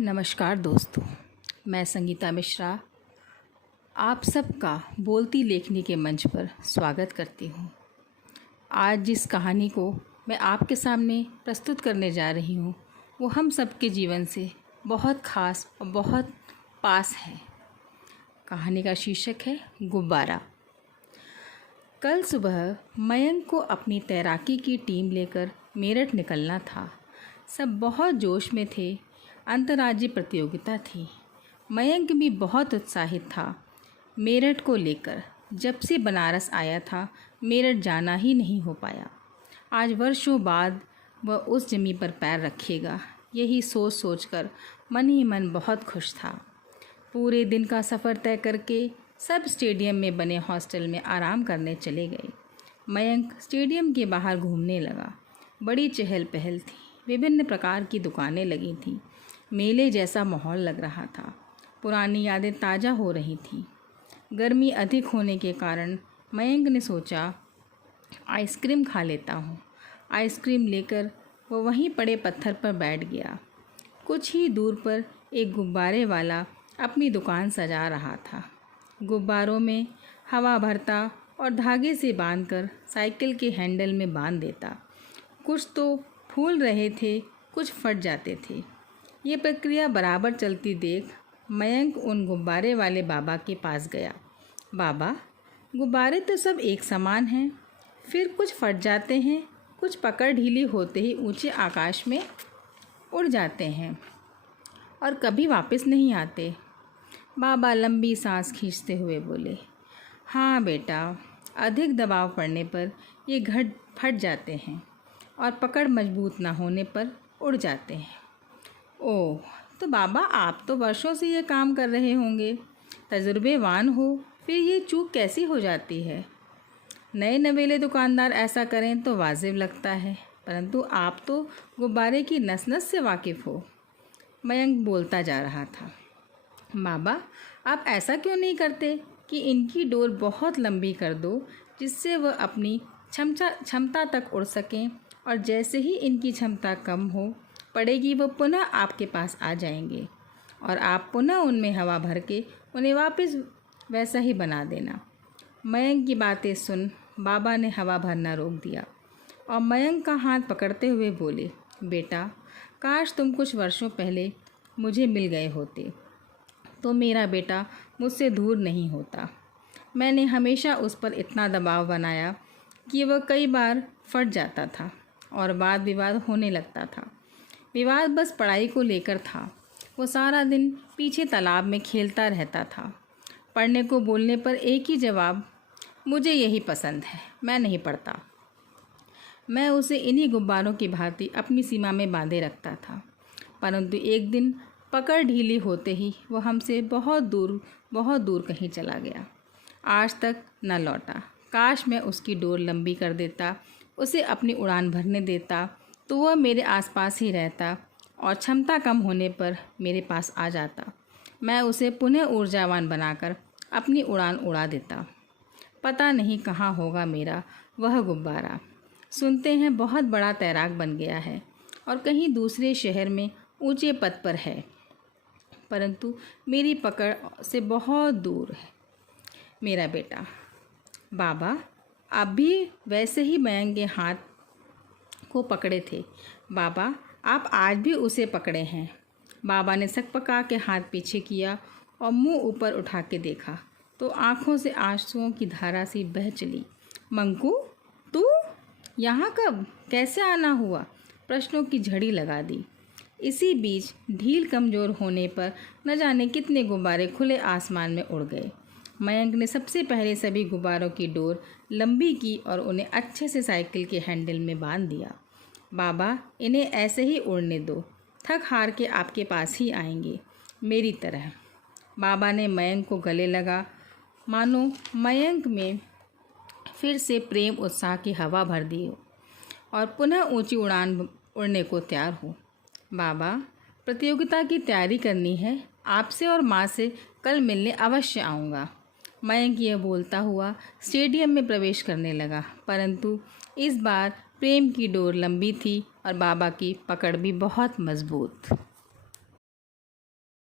नमस्कार दोस्तों, मैं संगीता मिश्रा आप सबका बोलती लेखनी के मंच पर स्वागत करती हूँ। आज जिस कहानी को मैं आपके सामने प्रस्तुत करने जा रही हूँ वो हम सबके जीवन से बहुत ख़ास और बहुत पास है। कहानी का शीर्षक है गुब्बारा। कल सुबह मयंक को अपनी तैराकी की टीम लेकर मेरठ निकलना था। सब बहुत जोश में थे। अंतर्राज्यीय प्रतियोगिता थी। मयंक भी बहुत उत्साहित था मेरठ को लेकर। जब से बनारस आया था मेरठ जाना ही नहीं हो पाया। आज वर्षों बाद वह उस ज़मीन पर पैर रखेगा, यही सोच सोचकर मन ही मन बहुत खुश था। पूरे दिन का सफ़र तय करके सब स्टेडियम में बने हॉस्टल में आराम करने चले गए। मयंक स्टेडियम के बाहर घूमने लगा। बड़ी चहल पहल थी। विभिन्न प्रकार की दुकानें लगी थीं। मेले जैसा माहौल लग रहा था। पुरानी यादें ताज़ा हो रही थीं। गर्मी अधिक होने के कारण मयंक ने सोचा आइसक्रीम खा लेता हूँ। आइसक्रीम लेकर वह वहीं पड़े पत्थर पर बैठ गया। कुछ ही दूर पर एक गुब्बारे वाला अपनी दुकान सजा रहा था। गुब्बारों में हवा भरता और धागे से बांधकर साइकिल के हैंडल में बांध देता। कुछ तो फूल रहे थे, कुछ फट जाते थे। ये प्रक्रिया बराबर चलती देख मयंक उन गुब्बारे वाले बाबा के पास गया। बाबा, गुब्बारे तो सब एक समान हैं, फिर कुछ फट जाते हैं, कुछ पकड़ ढीली होते ही ऊंचे आकाश में उड़ जाते हैं और कभी वापस नहीं आते। बाबा लंबी सांस खींचते हुए बोले, हाँ बेटा, अधिक दबाव पड़ने पर ये घट फट जाते हैं और पकड़ मजबूत ना होने पर उड़ जाते हैं। ओह, तो बाबा आप तो वर्षों से ये काम कर रहे होंगे, तजुर्बेवान हो, फिर ये चूक कैसी हो जाती है? नए नवेले दुकानदार ऐसा करें तो वाजिब लगता है, परंतु आप तो गुब्बारे की नस नस से वाकिफ़ हो। मयंक बोलता जा रहा था। बाबा, आप ऐसा क्यों नहीं करते कि इनकी डोर बहुत लंबी कर दो, जिससे वह अपनी क्षमता तक उड़ सकें, और जैसे ही इनकी क्षमता कम हो पड़ेगी वो पुनः आपके पास आ जाएंगे और आप पुनः उनमें हवा भर के उन्हें वापस वैसा ही बना देना। मयंक की बातें सुन बाबा ने हवा भरना रोक दिया और मयंक का हाथ पकड़ते हुए बोले, बेटा, काश तुम कुछ वर्षों पहले मुझे मिल गए होते तो मेरा बेटा मुझसे दूर नहीं होता। मैंने हमेशा उस पर इतना दबाव बनाया कि वह कई बार फट जाता था और वाद विवाद होने लगता था। विवाद बस पढ़ाई को लेकर था। वो सारा दिन पीछे तालाब में खेलता रहता था। पढ़ने को बोलने पर एक ही जवाब, मुझे यही पसंद है, मैं नहीं पढ़ता। मैं उसे इन्हीं गुब्बारों की भांति अपनी सीमा में बांधे रखता था, परंतु एक दिन पकड़ ढीली होते ही वो हमसे बहुत दूर कहीं चला गया। आज तक न लौटा। काश मैं उसकी डोर लंबी कर देता, उसे अपनी उड़ान भरने देता तो वह मेरे आसपास ही रहता और क्षमता कम होने पर मेरे पास आ जाता। मैं उसे पुनः ऊर्जावान बनाकर अपनी उड़ान उड़ा देता। पता नहीं कहाँ होगा मेरा वह गुब्बारा। सुनते हैं बहुत बड़ा तैराक बन गया है और कहीं दूसरे शहर में ऊंचे पद पर है, परंतु मेरी पकड़ से बहुत दूर है मेरा बेटा। बाबा, आप भी वैसे ही मयंक के हाथ को पकड़े थे। बाबा, आप आज भी उसे पकड़े हैं। बाबा ने सकपका के हाथ पीछे किया और मुंह ऊपर उठा के देखा तो आँखों से आंसुओं की धारा सी बह चली। मंकू, तू यहाँ कब, कैसे आना हुआ? प्रश्नों की झड़ी लगा दी। इसी बीच ढील कमज़ोर होने पर न जाने कितने गुब्बारे खुले आसमान में उड़ गए। मयंक ने सबसे पहले सभी गुब्बारों की डोर लंबी की और उन्हें अच्छे से साइकिल के हैंडल में बांध दिया। बाबा, इन्हें ऐसे ही उड़ने दो, थक हार के आपके पास ही आएंगे, मेरी तरह। बाबा ने मयंक को गले लगा, मानो मयंक में फिर से प्रेम उत्साह की हवा भर दी हो और पुनः ऊंची उड़ान उड़ने को तैयार हो। बाबा, प्रतियोगिता की तैयारी करनी है, आपसे और माँ से कल मिलने अवश्य आऊँगा। मयंक यह बोलता हुआ स्टेडियम में प्रवेश करने लगा, परंतु इस बार प्रेम की डोर लंबी थी और बाबा की पकड़ भी बहुत मजबूत।